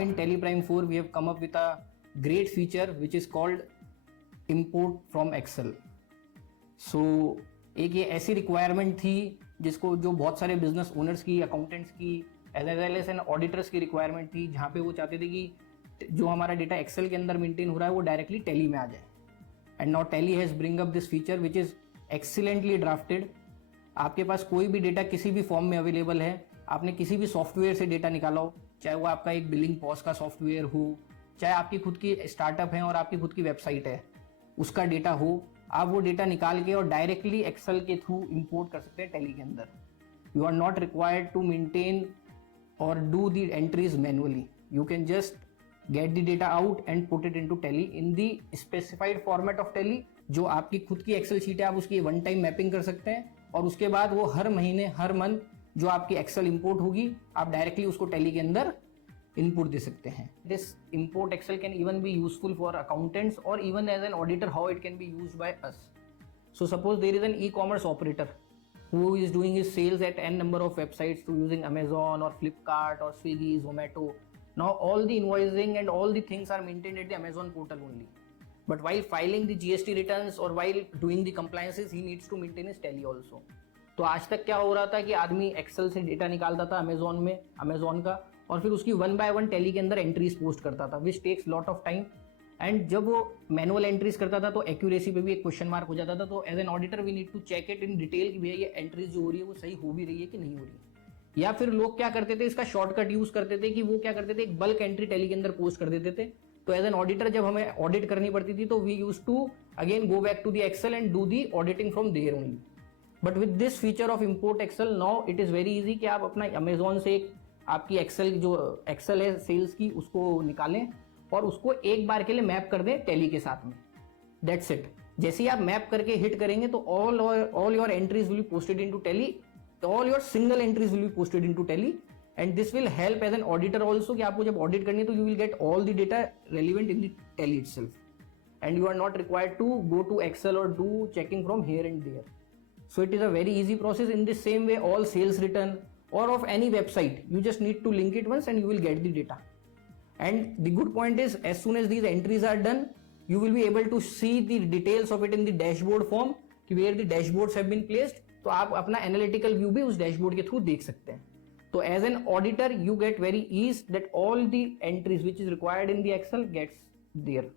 In Teleprime 4, we have come up with a great feature which is called import from Excel. So एक ये ऐसी requirement थी जिसको जो बहुत सारे बिजनेस ओनर्स की, अकाउंटेंट्स की, as well as an auditors की रिक्वायरमेंट थी, जहाँ पे वो चाहते थे कि जो हमारा डेटा एक्सेल के अंदर मेंटेन हो रहा है वो डायरेक्टली टैली में आ जाए. And now tally has bring up this feature which is excellently drafted. आपके पास कोई भी डेटा किसी भी फॉर्म में अवेलेबल है, आपने किसी भी सॉफ्टवेयर से डेटा निकाला हो, चाहे वो आपका एक बिलिंग पॉज का सॉफ्टवेयर हो, चाहे आपकी खुद की स्टार्टअप है और आपकी खुद की वेबसाइट है, उसका डेटा हो, आप वो डेटा निकाल के और डायरेक्टली एक्सेल के थ्रू इंपोर्ट कर सकते हैं टैली के अंदर. You are not required to maintain और do the entries manually. You can just get the data out and put it into Tally in the specified format of Tally. जो आपकी खुद की एक्सेल शीट है, आप उसकी वन टाइम मैपिंग कर सकते हैं और उसके बाद वो हर महीने, हर मंथ जो आपकी एक्सेल इंपोर्ट होगी, आप डायरेक्टली उसको टैली के अंदर इनपुट दे सकते हैं. This import Excel can even be useful for accountants or even as an auditor, how it can be used by us. So suppose there is an e-commerce operator who is doing his sales at n number of websites through using Amazon or Flipkart or Swiggy, Zomato. Now all the invoicing and all the things are maintained at the Amazon portal only. But while filing the GST returns or while doing the compliances, he needs to maintain his tally also. तो आज तक क्या हो रहा था कि आदमी Excel से डेटा निकालता था अमेजोन का, और फिर उसकी 1 by 1 टैली के अंदर एंट्रीज पोस्ट करता था, which takes lot of time. And जब वो मैनुअल एंट्रीज करता था तो एक्यूरेसी पे भी एक क्वेश्चन मार्क हो जाता था. तो as an auditor we need to check it in detail कि भैया ये एंट्रीज जो हो रही है वो सही हो भी रही है कि नहीं हो रही है. या फिर लोग क्या करते थे, इसका शॉर्टकट यूज करते थे कि वो क्या करते थे, एक बल्क एंट्री टैली के अंदर पोस्ट कर देते थे. तो एज एन ऑडिटर जब हमें ऑडिट करनी पड़ती थी तो we use to again go back to the Excel and do the auditing from there only. But with this feature of import Excel now it is very easy कि आप अपना Amazon से एक आपकी एक्सेल जो एक्सेल है sales की उसको निकालें और उसको एक बार के लिए मैप कर दें टैली के साथ में. That's it. जैसे ही आप मैप करके हिट करेंगे तो all your entries will be posted into Tally, all your single entries will be posted into Tally. And this will help as an auditor also कि आपको जब ऑडिट करनी है तो you will get all the data relevant in the Tally itself and you are not required to go to Excel और do checking from here and there. So it is a very easy process. In the same way, all sales return or of any website, you just need to link it once and you will get the data. And the good point is, as soon as these entries are done, you will be able to see the details of it in the dashboard form, कि where the dashboards have been placed. तो आप अपना analytical view भी उस dashboard के through देख सकते हैं. तो as an auditor, you get very ease that all the entries which is required in the Excel gets there.